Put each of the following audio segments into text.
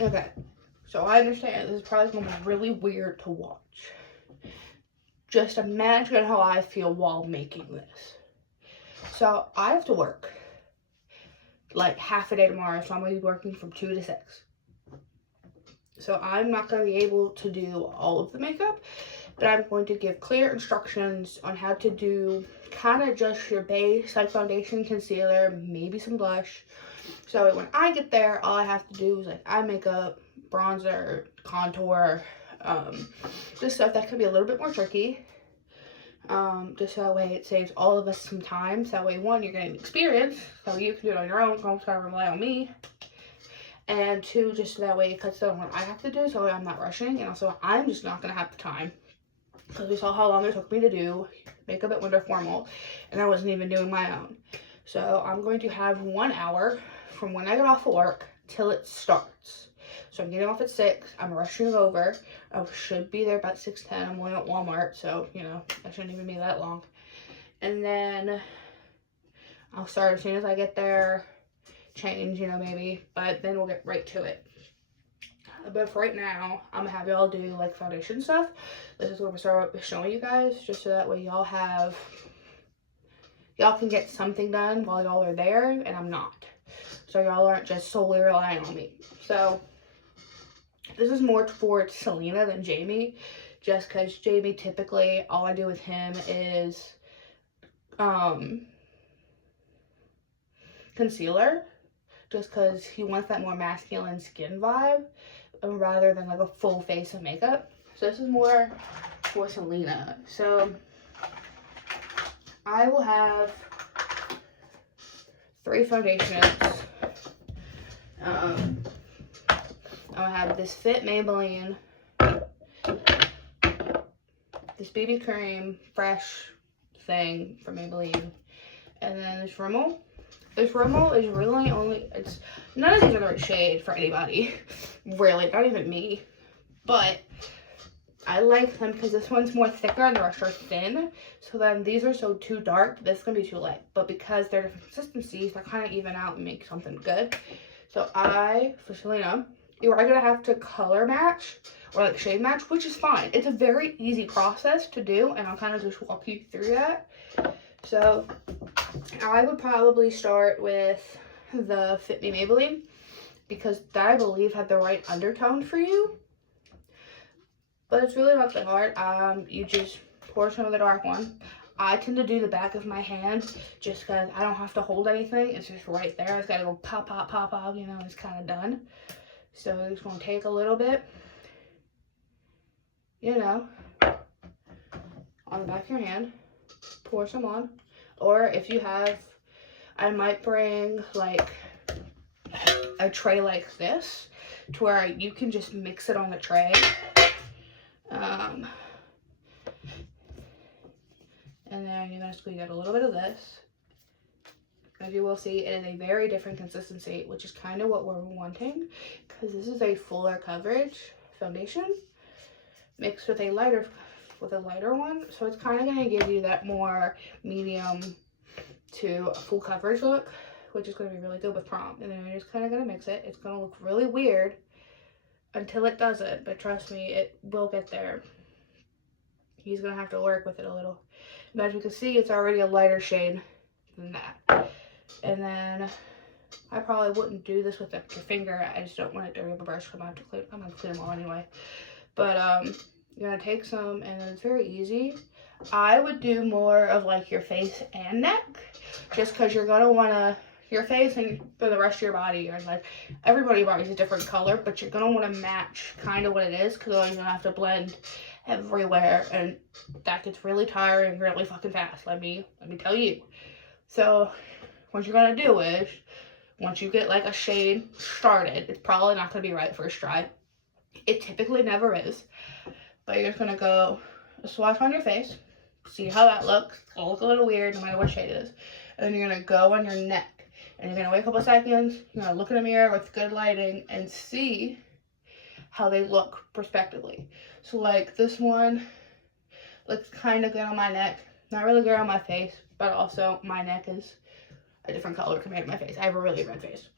Okay, so I understand this is probably going to be really weird to watch. Just imagine how I feel while making this. So I have to work like half a day tomorrow, so I'm going to be working from 2 to 6. So I'm not going to be able to do all of the makeup, but I'm going to give clear instructions on how to do kind of just your base, like foundation, concealer, maybe some blush. So when I get there, all I have to do is like eye makeup, bronzer, contour, just stuff that can be a little bit more tricky. Just so that way it saves all of us some time. So that way, one, you're getting experience, so you can do it on your own, don't try to rely on me. And 2, just so that way it cuts down what I have to do, so I'm not rushing. And also, I'm just not going to have the time. Because we saw how long it took me to do makeup at Winter Formal, and I wasn't even doing my own. So I'm going to have 1 hour from when I get off of work till it starts. So I'm getting off at 6. I'm rushing over. I should be there about 6:10. I'm going at Walmart, so, you know, that shouldn't even be that long. And then I'll start as soon as I get there. Change, you know, maybe, but then we'll get right to it. But for right now, I'm gonna have y'all do like foundation stuff. This is what I'm gonna start showing you guys, just so that way y'all can get something done while y'all are there, and I'm not. So y'all aren't just solely relying on me. So this is more towards Selena than Jamie, just because Jamie, typically all I do with him is concealer, just because he wants that more masculine skin vibe rather than like a full face of makeup. So this is more for Selena. So I will have 3 foundations. I'll have this Fit Maybelline, this BB cream fresh thing from Maybelline, and then this Rimmel. This Rimmel is really only, none of these are the right shade for anybody, really, not even me, but I like them because this one's more thicker and the rest are thin, so then these are so too dark, this is going to be too light, but because they're different consistencies, they kind of even out and make something good. So for Selena, you're going to have to color match, or like shade match, which is fine. It's a very easy process to do, and I'll kind of just walk you through that. So I would probably start with the Fit Me Maybelline, because that, I believe, had the right undertone for you. But it's really not that hard. You just pour some of the dark one. I tend to do the back of my hand just because I don't have to hold anything. It's just right there. It's got to go pop, pop, pop, pop, you know, it's kind of done. So I'm just going to take a little bit, you know, on the back of your hand, pour some on. Or if you have, I might bring like a tray like this to where you can just mix it on the tray. And then you're going to squeeze out a little bit of this. As you will see, it is a very different consistency, which is kind of what we're wanting, because this is a fuller coverage foundation mixed with a lighter one. So it's kind of going to give you that more medium to full coverage look, which is going to be really good with Prom. And then you're just kind of going to mix it. It's going to look really weird until it doesn't, but trust me, it will get there. He's going to have to work with it a little. But as you can see, it's already a lighter shade than that. And then I probably wouldn't do this with your finger. I just don't want it to rip a brush. I'm going to clean them all anyway. But you're going to take some, and it's very easy. I would do more of like your face and neck, just because you're going to want to, your face and for the rest of your body, or like everybody's body is a different color, but you're going to want to match kind of what it is, because otherwise you're going to have to blend everywhere, and that gets really tiring really fucking fast, let me tell you. So what you're going to do is, once you get like a shade started, it's probably not going to be right first try. It typically never is. But you're just going to go a swatch on your face, see how that looks. It'll look a little weird no matter what shade it is. And then you're going to go on your neck, and you're going to wait a couple seconds. You're going to look in the mirror with good lighting and see how they look prospectively. So like this one looks kind of good on my neck, not really good on my face, but also my neck is a different color compared to my face. I have a really red face.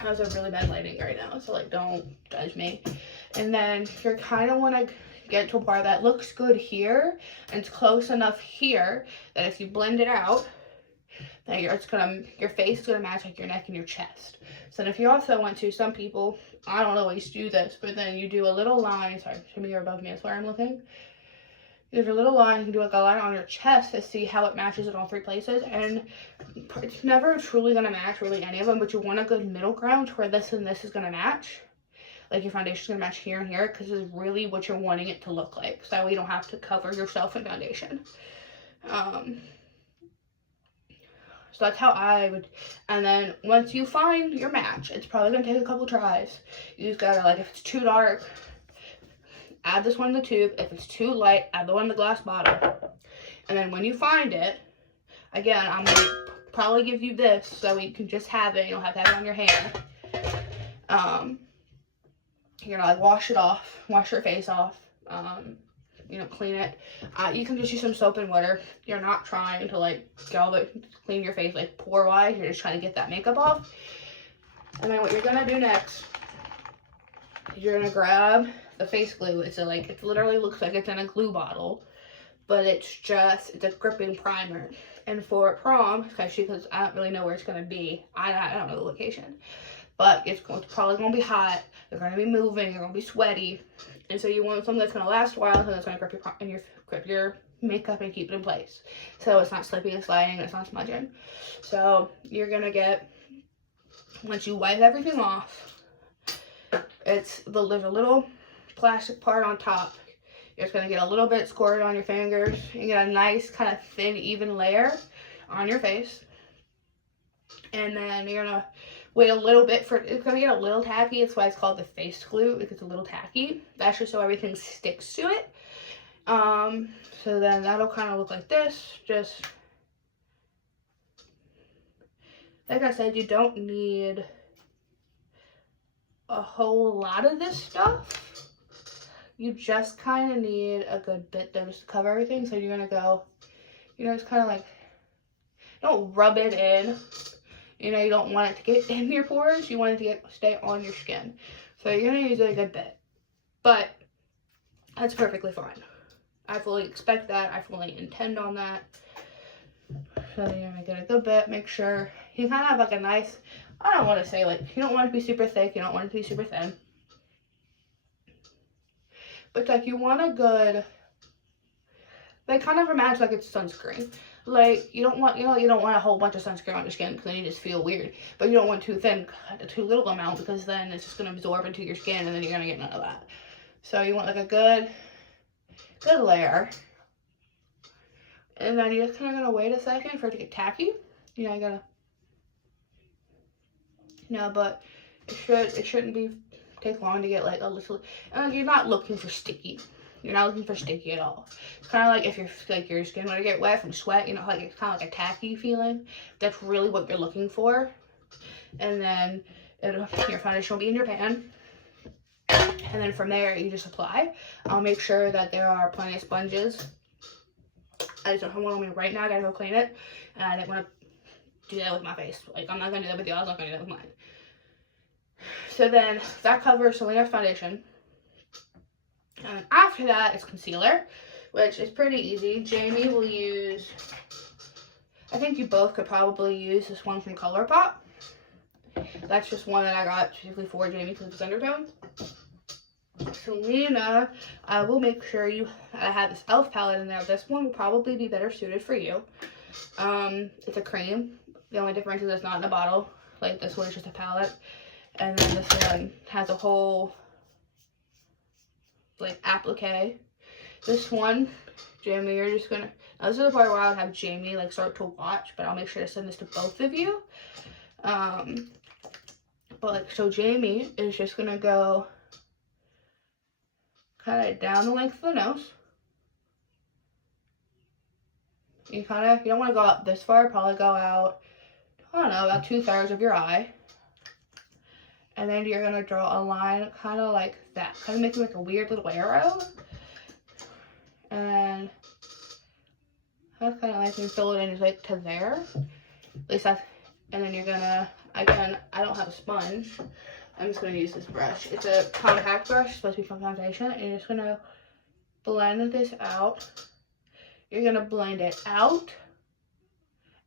I was a really bad lighting right now, so like don't judge me. And then you're kind of want to get to a part that looks good here and it's close enough here that if you blend it out, that your face is gonna match like your neck and your chest. So then if you also want to, some people, I don't always do this, but then you do a little line. Sorry, show me you're above me. That's where I'm looking. There's a little line, you can do like a line on your chest to see how it matches in all three places, and it's never truly going to match really any of them, but you want a good middle ground where this and this is going to match. Like your foundation is going to match here and here, because it's really what you're wanting it to look like, so that way you don't have to cover yourself in foundation. So that's how I would, and then once you find your match, it's probably going to take a couple tries. You just got to, like, if it's too dark, add this one in the tube. If it's too light, add the one in the glass bottle. And then when you find it, again, I'm going to probably give you this so you can just have it. You don't have to have it on your hand. You're going to like wash it off, wash your face off, you know, clean it. You can just use some soap and water. You're not trying to like clean your face like pore wise. You're just trying to get that makeup off. And then what you're going to do next is you're going to grab the face glue. It's like, it literally looks like it's in a glue bottle, but it's a gripping primer. And for prom, especially because I don't really know where it's going to be, I don't know the location, but it's probably going to be hot. They're going to be moving, they're going to be sweaty, and so you want something that's going to last a while, so that's going to grip your makeup and keep it in place, so it's not slipping and sliding, it's not smudging. So you're going to get, once you wipe everything off, there's a little plastic part on top. You're just going to get a little bit squirted on your fingers and get a nice kind of thin, even layer on your face. And then you're going to wait a little bit for it's going to get a little tacky. That's why it's called the face glue. It gets a little tacky. That's just so everything sticks to it. So then that'll kind of look like this. Just like I said, you don't need a whole lot of this stuff. You just kind of need a good bit though just to cover everything. So you're going to go, you know, it's kind of like, don't rub it in. You know, you don't want it to get in your pores. You want it to stay on your skin. So you're going to use it a good bit. But that's perfectly fine. I fully expect that. I fully intend on that. So you're going to get a good bit. Make sure you kind of have like a nice, I don't want to say like, you don't want it to be super thick. You don't want it to be super thin. But like you want a good, like kind of imagine like it's sunscreen. Like you don't want, you don't want a whole bunch of sunscreen on your skin because then you just feel weird. But you don't want too thin, too little amount, because then it's just going to absorb into your skin and then you're going to get none of that. So you want like a good layer. And then you're just kind of going to wait a second for it to get tacky. You know, you gotta, but it shouldn't take long to get like a little, you're not looking for sticky. You're not looking for sticky at all. It's kind of like if your skin were to get wet from sweat, like it's kind of like a tacky feeling. That's really what you're looking for. And then your foundation will be in your pan. And then from there, you just apply. I'll make sure that there are plenty of sponges. I just don't have one on me right now. I gotta go clean it. And I didn't want to do that with my face. Like, I'm not gonna do that with you. I was not gonna do that with mine. So then that covers Selena's foundation. And after that, it's concealer, which is pretty easy. Jamie will use, I think you both could probably use this one from ColourPop. That's just one that I got specifically for Jamie because it's undertones. Selena, I will make sure I have this e.l.f. palette in there. This one will probably be better suited for you. It's a cream. The only difference is it's not in a bottle. Like this one is just a palette. And then this one has a whole like applique. This one, Jamie, you're just gonna, now this is the part where I would have Jamie like start to watch, but I'll make sure to send this to both of you. But like, so Jamie is just gonna go kind of down the length of the nose. You don't want to go out this far, probably go out, I don't know, about 2/3 of your eye. And then you're going to draw a line kind of like that, kind of making like a weird little arrow. And that's kind of like, you fill it in like to there. At least that's, and then you're going to Again, I don't have a sponge. I'm just going to use this brush. It's a compact brush, it's supposed to be for foundation. And you're just going to blend this out. You're going to blend it out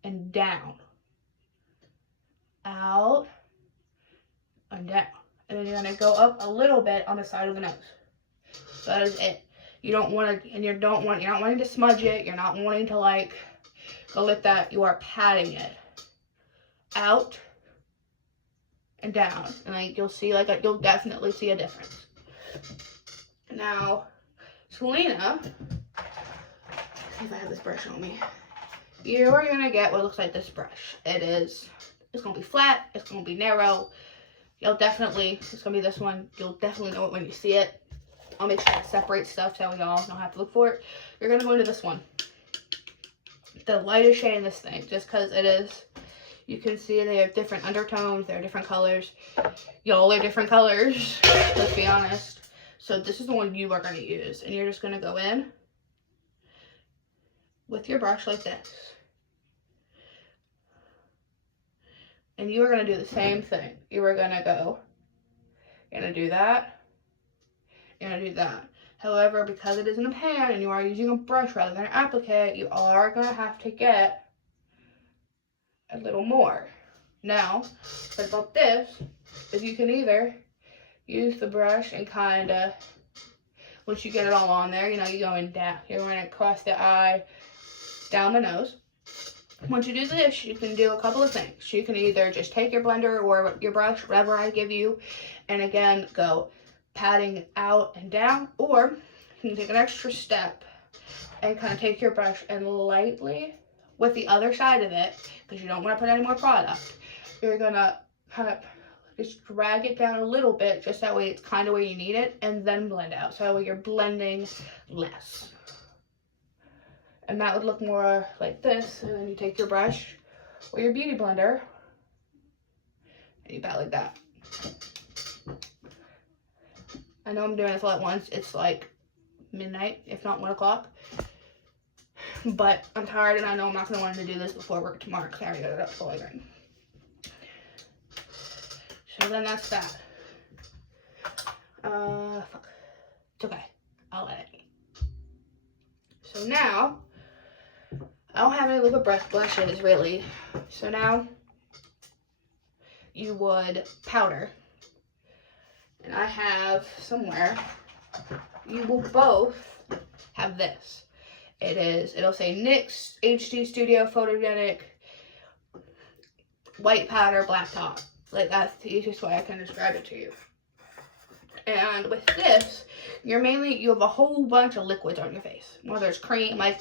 and down. Out and down. And then you're going to go up a little bit on the side of the nose. So that is it. You don't want to, and you're not wanting to smudge it. You're not wanting to like go with that. You are patting it out and down, and like you'll see, like you'll definitely see a difference. Now, Selena, see if I have this brush on me. You are gonna get what looks like this brush. It's gonna be flat. It's gonna be narrow. It's gonna be this one. You'll definitely know it when you see it. I'll make sure to separate stuff so we all don't have to look for it. You're gonna go into this one, the lightest shade in this thing, just because it is. You can see they have different undertones. They're different colors. Y'all are different colors. Let's be honest. So this is the one you are gonna use, and you're just gonna go in with your brush like this, and you are gonna do the same thing. You are gonna go. You're gonna do that. You're gonna do that. However, because it is in a pan and you are using a brush rather than an applique, you are gonna have to get a little more. Now, what about this is you can either use the brush and kind of, once you get it all on there, you know, you're going across the eye, down the nose. Once you do this, you can do a couple of things. You can either just take your blender or your brush, whatever I give you, and again, go patting out and down, or you can take an extra step and kind of take your brush and lightly, with the other side of it, because you don't want to put any more product, you're gonna kind of just drag it down a little bit, just that way it's kind of where you need it, and then blend out, so that way you're blending less. And that would look more like this, and then you take your brush or your beauty blender, and you pat like that. I know I'm doing this all at once. It's like midnight, if not 1 o'clock. But I'm tired, and I know I'm not going to want to do this before work tomorrow because I already got it up coloring. So then that's that. Fuck. It's okay. I'll let it. So now, I don't have any liquid blushes really. So now, you would powder. And I have somewhere, you will both have this. It'll say NYX HD Studio Photogenic white powder black top. Like, that's the easiest way I can describe it to you. And with this, you have a whole bunch of liquids on your face. Whether it's cream, like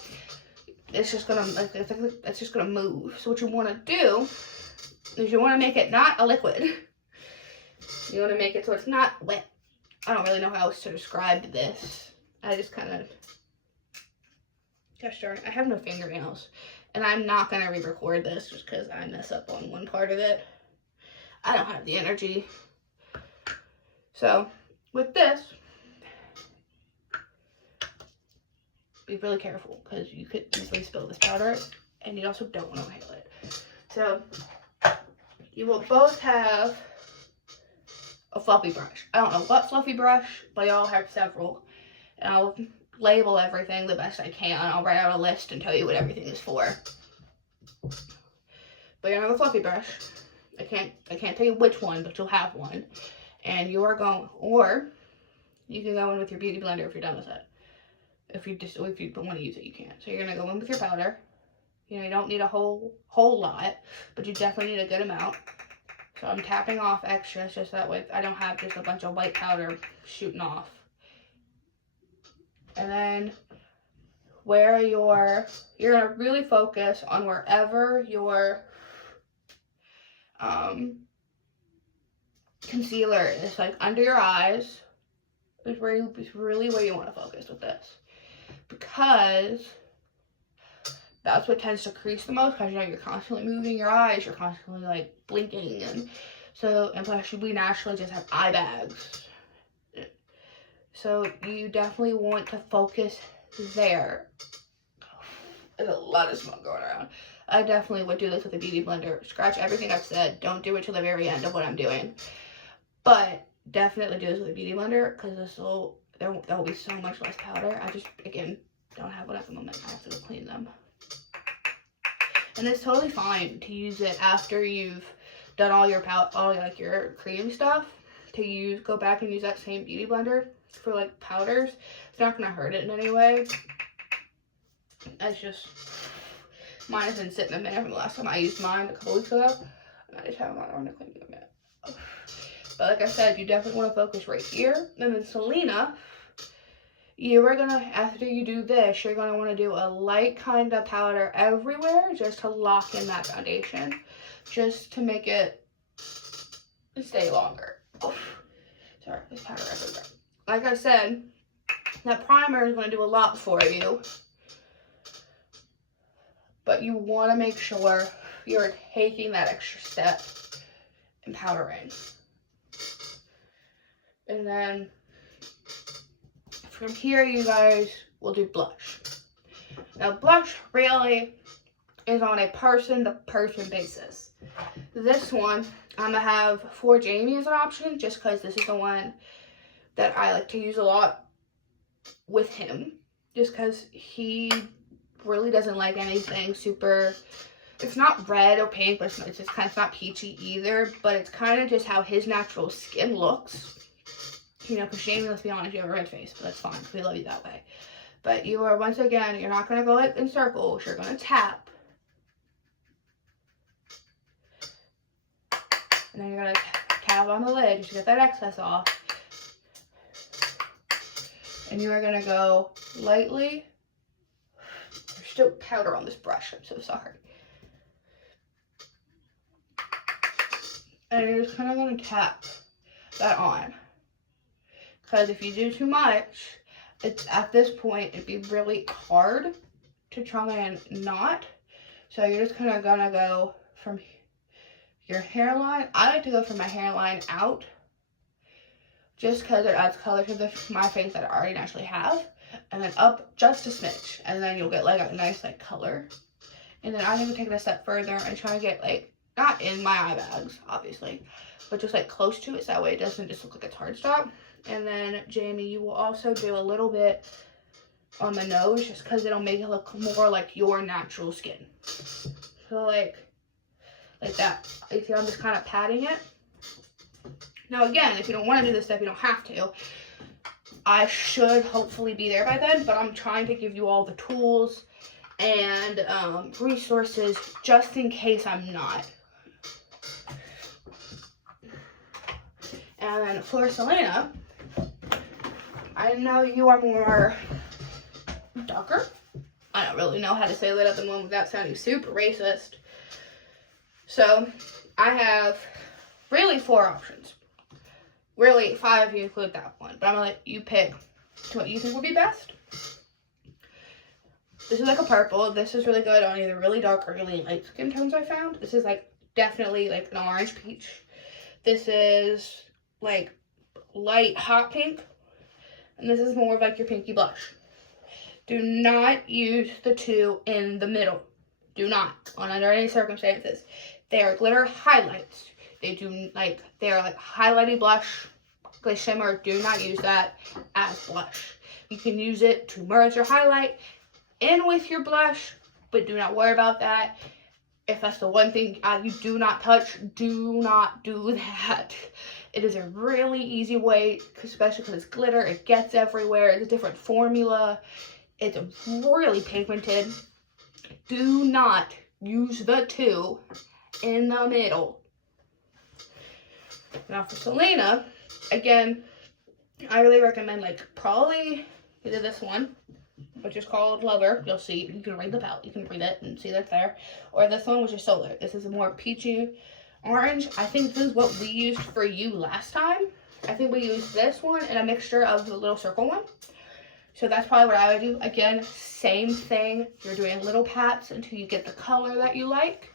it's just gonna move. So what you want to do is you want to make it not a liquid. You want to make it so it's not wet. I don't really know how else to describe this. I just kind of, gosh darn, I have no fingernails. And I'm not going to re-record this just because I mess up on one part of it. I don't have the energy. So, with this, be really careful because you could easily spill this powder and you also don't want to inhale it. So, you will both have a fluffy brush. I don't know what fluffy brush, but y'all have several. And I'll label everything the best I can. I'll write out a list and tell you what everything is for. But you're gonna have a fluffy brush. I can't tell you which one, but you'll have one. And you are going, or you can go in with your beauty blender if you're done with it. If you want to use it, you can. So you're gonna go in with your powder. You know, you don't need a whole lot, but you definitely need a good amount. So I'm tapping off extras just that way I don't have just a bunch of white powder shooting off. And then where you're gonna really focus on wherever your concealer is, like under your eyes is really where you want to focus with this, because that's what tends to crease the most, because you know you're constantly moving your eyes, you're constantly like blinking, and plus we naturally just have eye bags. So you definitely want to focus there. There's a lot of smoke going around. I definitely would do this with a beauty blender. Scratch everything I've said. Don't do it till the very end of what I'm doing. But definitely do this with a beauty blender because there will be so much less powder. I just, again, don't have one at the moment. I have to go clean them. And it's totally fine to use it after you've done all your your cream stuff. Go back and use that same beauty blender for like powders. It's not gonna hurt it in any way. It's just, mine has been sitting a minute from the last time I used mine a couple weeks ago. And I just haven't gotten around to cleaning them yet. But like I said, you definitely want to focus right here. And then Selena, you are gonna, after you do this, you're gonna want to do a light kind of powder everywhere just to lock in that foundation, just to make it stay longer. Oh, sorry, there's powder everywhere. Like I said, that primer is gonna do a lot for you, but you want to make sure you're taking that extra step in powdering. And then from here, you guys will do blush. Now, blush really is on a person-to-person basis. This one, I'm going to have for Jamie as an option, just because this is the one that I like to use a lot with him. Just because he really doesn't like anything super, it's not red or pink, but it's just kind of, it's not peachy either, but it's kind of just how his natural skin looks. You know, because Jamie, let's be honest, you have a red face, but that's fine, because we love you that way. But you are, once again, you're not going to go like in circles, you're going to tap. And then you're going to tap on the lid just to get that excess off. And you are going to go lightly. There's still powder on this brush, I'm so sorry. And you're just kind of going to tap that on. Because if you do too much, it's at this point, it'd be really hard to try and not. So you're just kind of gonna go from your hairline. I like to go from my hairline out, just because it adds color to my face that I already naturally have. And then up just a smidge. And then you'll get like a nice like color. And then I think we'll take it a step further and try to get like, not in my eye bags, obviously, but just like close to it, so that way it doesn't just look like it's hard stop. And then, Jamie, you will also do a little bit on the nose, just because it'll make it look more like your natural skin. So, like that. You see, I'm just kind of patting it. Now, again, if you don't want to do this step, you don't have to. I should hopefully be there by then, but I'm trying to give you all the tools and resources just in case I'm not. And then for Selena, I know you are more darker. I don't really know how to say that at the moment without sounding super racist. So I have really 4 options. Really 5 if you include that one. But I'm going to let you pick to what you think would be best. This is like a purple. This is really good on either really dark or really light skin tones I found. This is like definitely like an orange peach. This is like light hot pink. And this is more of like your pinky blush. Do not use the 2 in the middle. Do not, under any circumstances. They are glitter highlights. They are like highlighty blush, glitter shimmer. Do not use that as blush. You can use it to merge your highlight in with your blush, but do not worry about that. If that's the one thing you do not touch, do not do that. It is a really easy way, especially because it's glitter. It gets everywhere. It's a different formula. It's really pigmented. Do not use the 2 in the middle. Now for Selena, again, I really recommend like probably either this one, which is called Lover. You'll see, you can read the palette, you can read it and see that's there. Or this one, which is Solar. This is a more peachy orange. I think this is what we used for you last time. I think we used this one and a mixture of the little circle one. So that's probably what I would do. Again, same thing. You're doing little pats until you get the color that you like.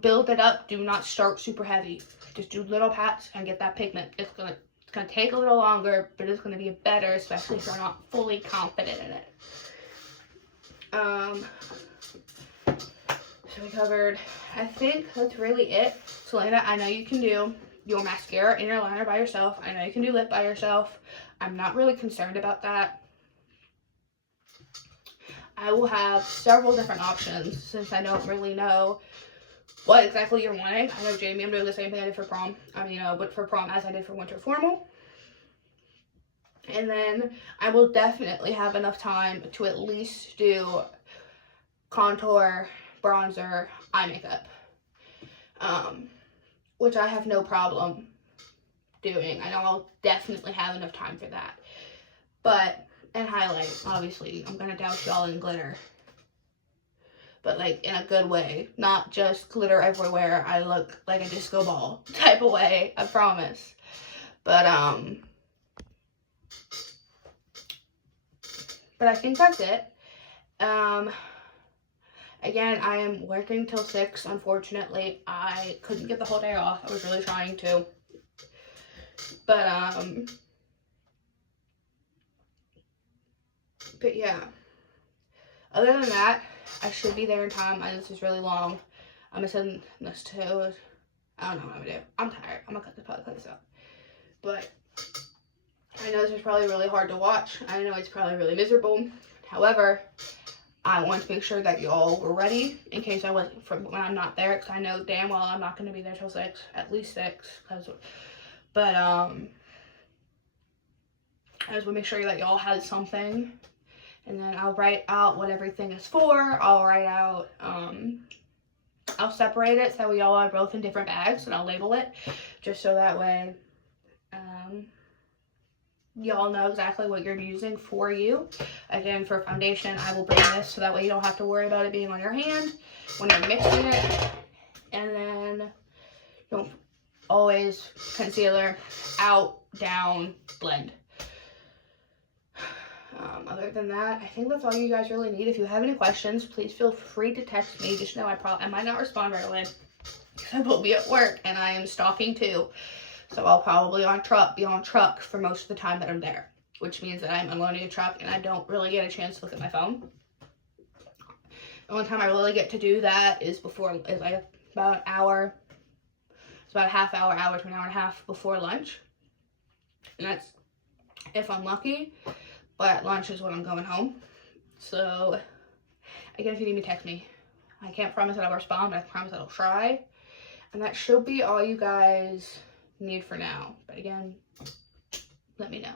Build it up. Do not start super heavy. Just do little pats and get that pigment. It's gonna take a little longer, but it's gonna be better, especially if you're not fully confident in it. So we covered, I think that's really it. Selena, I know you can do your mascara and your liner by yourself. I know you can do lip by yourself. I'm not really concerned about that. I will have several different options since I don't really know what exactly you're wanting. I know Jamie, I'm doing the same thing I did for prom. I mean, but for prom as I did for winter formal. And then I will definitely have enough time to at least do contour, bronzer, eye makeup, which I have no problem doing. I know I'll definitely have enough time for that. But, and highlight, obviously, I'm gonna douse y'all in glitter. But like in a good way, not just glitter everywhere. I look like a disco ball type of way, I promise. But I think that's it. Again, I am working till 6. Unfortunately, I couldn't get the whole day off. I was really trying to. But yeah. Other than that, I should be there in time. This is really long. I'm gonna send this to, I don't know what I'm gonna do. I'm tired. I'm gonna cut this out. But I know this is probably really hard to watch. I know it's probably really miserable. However, I want to make sure that you all were ready in case I wasn't, from when I'm not there, because I know damn well I'm not gonna be there till 6, at least 6. But I just want to make sure that y'all had something. And then I'll write out what everything is for. I'll write out, I'll separate it so we all are both in different bags, and I'll label it just so that way y'all know exactly what you're using for you. Again, for foundation, I will bring this so that way you don't have to worry about it being on your hand when you're mixing it. And then don't always concealer, out, down, blend. Other than that, I think that's all you guys really need. If you have any questions, please feel free to text me. Just know I might not respond right away because I will be at work and I am stalking too. So I'll probably be on truck for most of the time that I'm there, which means that I'm unloading a truck and I don't really get a chance to look at my phone. The only time I really get to do that is like about an hour. It's about a half hour to an hour and a half before lunch. And that's if I'm lucky. But at lunch is when I'm going home. So, again, if you need me, text me. I can't promise that I'll respond, but I promise that I'll try. And that should be all you guys need for now. But again, let me know.